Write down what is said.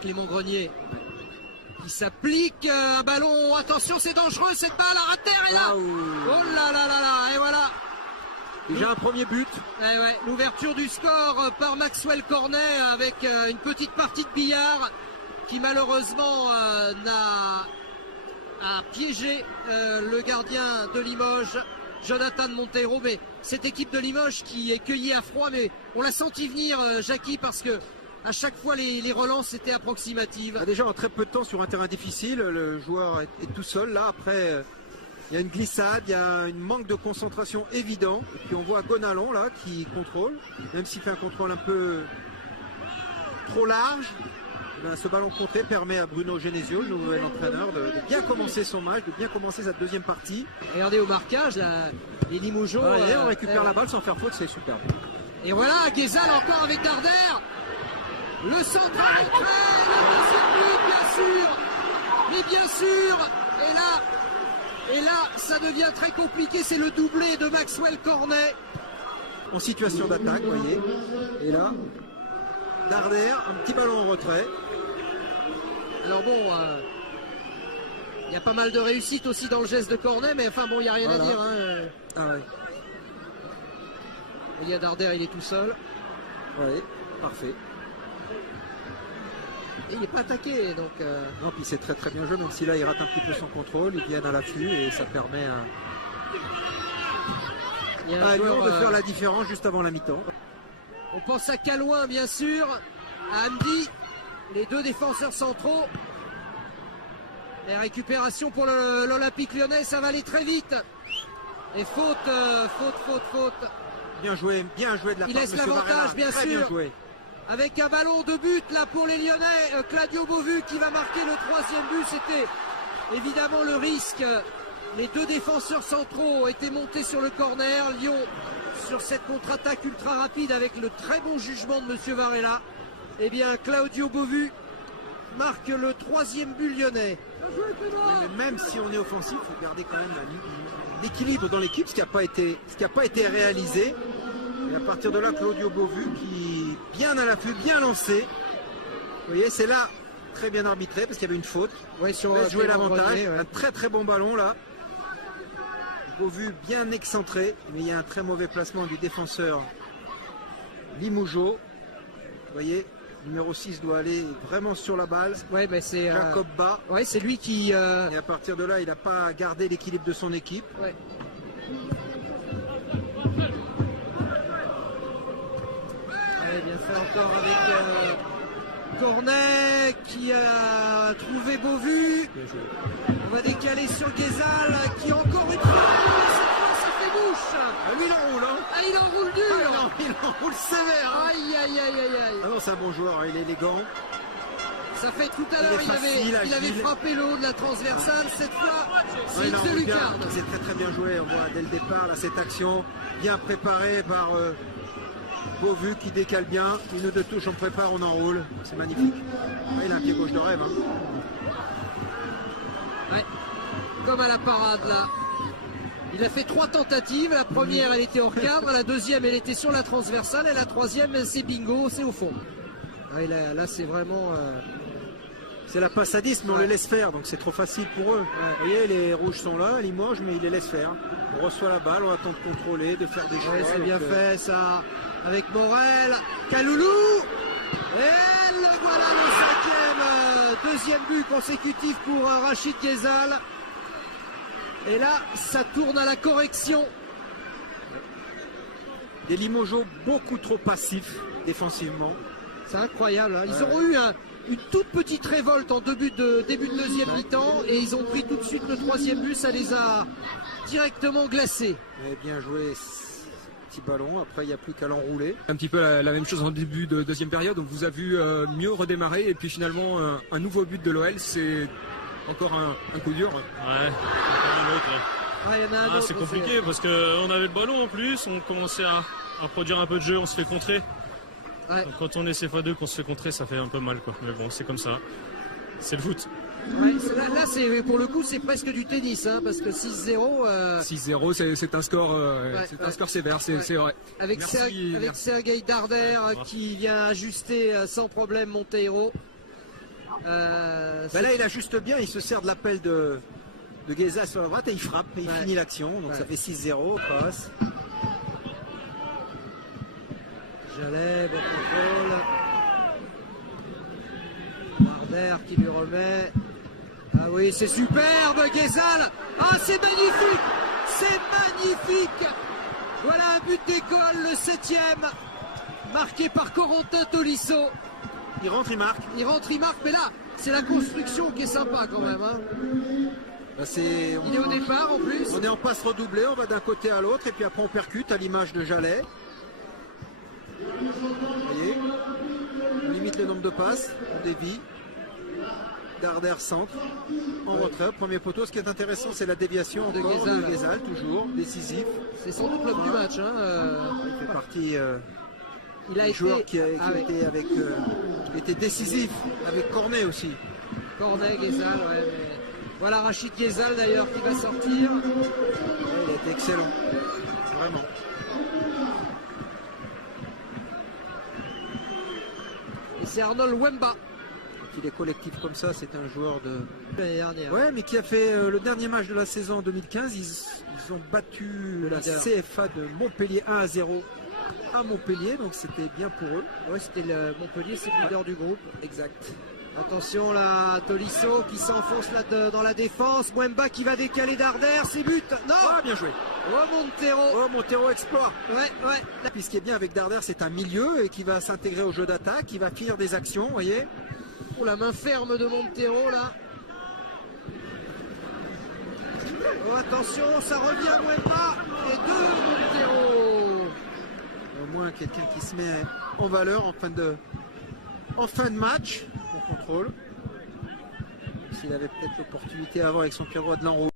Clément Grenier qui s'applique un ballon. Attention, c'est dangereux cette balle à terre et là. Oh là là là là. Et voilà. Déjà un premier but. Eh ouais, l'ouverture du score par Maxwell Cornet avec une petite partie de billard qui malheureusement a piégé le gardien de Limoges, Jonathan Monteiro. Mais cette équipe de Limoges qui est cueillie à froid, mais on l'a senti venir, Jackie, parce que à chaque fois les relances étaient approximatives. Déjà en très peu de temps sur un terrain difficile, le joueur est tout seul. Là après, il y a une glissade, il y a un manque de concentration évident. Et puis on voit Gonalon là qui contrôle, même s'il fait un contrôle un peu trop large. Ce ballon contré permet à Bruno Genesio, le nouvel entraîneur, de bien commencer son match, de bien commencer sa deuxième partie. Regardez au marquage, là, les Limougeaux. On récupère la balle sans faire faute, c'est superbe. Et voilà, Guézal encore avec Darder. Le centre à l'entrée, le deuxième but, bien sûr. Mais bien sûr, et là, ça devient très compliqué. C'est le doublé de Maxwell Cornet. En situation d'attaque, vous voyez. Et là, Darder, un petit ballon en retrait. Alors bon, il y a pas mal de réussite aussi dans le geste de Cornet, mais enfin bon, il n'y a rien à dire. Hein. Ah ouais. Il y a Darder, il est tout seul. Oui, parfait. Et il n'est pas attaqué, donc... Non, puis c'est très très bien joué, même si là il rate un petit peu son contrôle, il vient à l'affût et ça permet à Lyon de faire la différence juste avant la mi-temps. On pense à Calouin, bien sûr, à Hamdi, les deux défenseurs centraux. Les récupérations pour l'Olympique Lyonnais, ça va aller très vite. Et faute. Bien joué de la part de M. Il laisse l'avantage, bien sûr. Bien joué. Avec un ballon de but là pour les Lyonnais, Claudio Beauvu qui va marquer le troisième but. C'était évidemment le risque. Les deux défenseurs centraux étaient montés sur le corner. Lyon sur cette contre-attaque ultra rapide avec le très bon jugement de M. Varela. Eh bien Claudio Beauvu marque le troisième but lyonnais. Mais même si on est offensif, il faut garder quand même l'équilibre dans l'équipe, ce qui n'a pas été réalisé. Et à partir de là, Claudio Beauvu qui bien à l'affût, bien lancé. Vous voyez, c'est là très bien arbitré parce qu'il y avait une faute. Ouais, sur laisse jouer l'avantage. Ouais. Un très très bon ballon là. Beauvu bien excentré, mais il y a un très mauvais placement du défenseur Limougeau. Vous voyez, numéro 6 doit aller vraiment sur la balle. Ouais, ben c'est Jacob Bas. Ouais, c'est lui qui. Et à partir de là, il n'a pas gardé l'équilibre de son équipe. Ouais. Bien fait encore avec Cornet qui a trouvé Beauvu. On va décaler sur Guézal qui encore une fois, ça fait bouche. Lui il enroule, hein. Ah, il enroule dur. Il enroule sévère. Hein. Aïe. Ah non, c'est un bon joueur, hein. Il est élégant. Ça fait tout à l'heure, il avait frappé le haut de la transversale. Cette fois, c'est une lucarne. C'est très très bien joué. On voit dès le départ là, cette action bien préparée par Beauvu qui décale bien. Une ou deux touches on prépare, on enroule. C'est magnifique. Ouais, il a un pied gauche de rêve. Hein. Ouais. Comme à la parade là. Il a fait 3 tentatives. La première, elle était hors cadre. La deuxième, elle était sur la transversale. Et la troisième, c'est bingo, c'est au fond. Ouais, là, c'est vraiment... C'est la passe à 10, mais on les laisse faire, donc c'est trop facile pour eux. Ouais. Vous voyez, les rouges sont là, Limoges, mais ils les laissent faire. On reçoit la balle, on attend de contrôler, de faire des choix. Ouais, c'est bien fait ça. Avec Morel, Kaloulou. Et voilà le deuxième but consécutif pour Rachid Guézal. Et là, ça tourne à la correction. Des Limogeaux beaucoup trop passifs défensivement. C'est incroyable. Hein. Ils auront eu une toute petite révolte en début de deuxième mi-temps et ils ont pris tout de suite le troisième but. Ça les a directement glacés. Et bien joué. Petit ballon, après il n'y a plus qu'à l'enrouler. Un petit peu la même chose en début de deuxième période, on vous a vu mieux redémarrer et puis finalement un nouveau but de l'OL, c'est encore un coup dur. Ouais, un autre. C'est compliqué parce qu'on avait le ballon en plus, on commençait à produire un peu de jeu, on se fait contrer. Ouais. Donc quand on est CFA2 qu'on se fait contrer, ça fait un peu mal quoi. Mais bon, c'est comme ça, c'est le foot. Ouais, là c'est pour le coup c'est presque du tennis hein, parce que 6-0 6-0 c'est un score un score sévère, c'est vrai. Avec Sergueï Darder qui vient ajuster sans problème Monteiro. Là, il ajuste bien, il se sert de l'appel de Guézal sur la droite et il frappe et il finit l'action. Donc ça fait 6-0. Passe. Jalais, bon contrôle. Darder qui lui remet. Ah oui, c'est superbe, Guézal. Ah, c'est magnifique. C'est magnifique. Voilà un but d'école, le 7e. Marqué par Corentin Tolisso. Il rentre, il marque. Il rentre, il marque, mais là, c'est la construction qui est sympa quand même. Hein. Là, il est au départ en plus. On est en passe redoublée, on va d'un côté à l'autre et puis après on percute à l'image de Jalais. Vous voyez, on limite le nombre de passes, on dévie. Darder centre, en retrait, premier poteau. Ce qui est intéressant, c'est la déviation de Guézal, toujours, décisif. C'est sans doute l'homme du match. Hein, Il fait partie il a des joueurs qui était décisif, avec Cornet aussi. Cornet, Guézal, ouais. Mais... Voilà Rachid Guézal d'ailleurs qui va sortir. Ouais, il a été excellent, vraiment. Et c'est Arnold Wemba. Quand il est collectif comme ça, c'est un joueur de l'année dernière. Ouais, mais qui a fait le dernier match de la saison en 2015. Ils ont battu la CFA de Montpellier 1-0 à Montpellier, donc c'était bien pour eux. Ouais, c'était le Montpellier, c'est le leader du groupe. Exact. Attention là, Tolisso qui s'enfonce là dans la défense. Wemba qui va décaler Darder, c'est but. Non. Ah, bien joué. Oh Montero exploit. Ouais. Puis ce qui est bien avec Darder, c'est un milieu et qui va s'intégrer au jeu d'attaque, qui va finir des actions, vous voyez. Oh, la main ferme de Montero là. Oh, attention, ça revient Wemba. Et deux Montero. Au moins quelqu'un qui se met en valeur en fin de match. Contrôle. S'il avait peut-être l'opportunité avant avec son pied droit de l'enroue.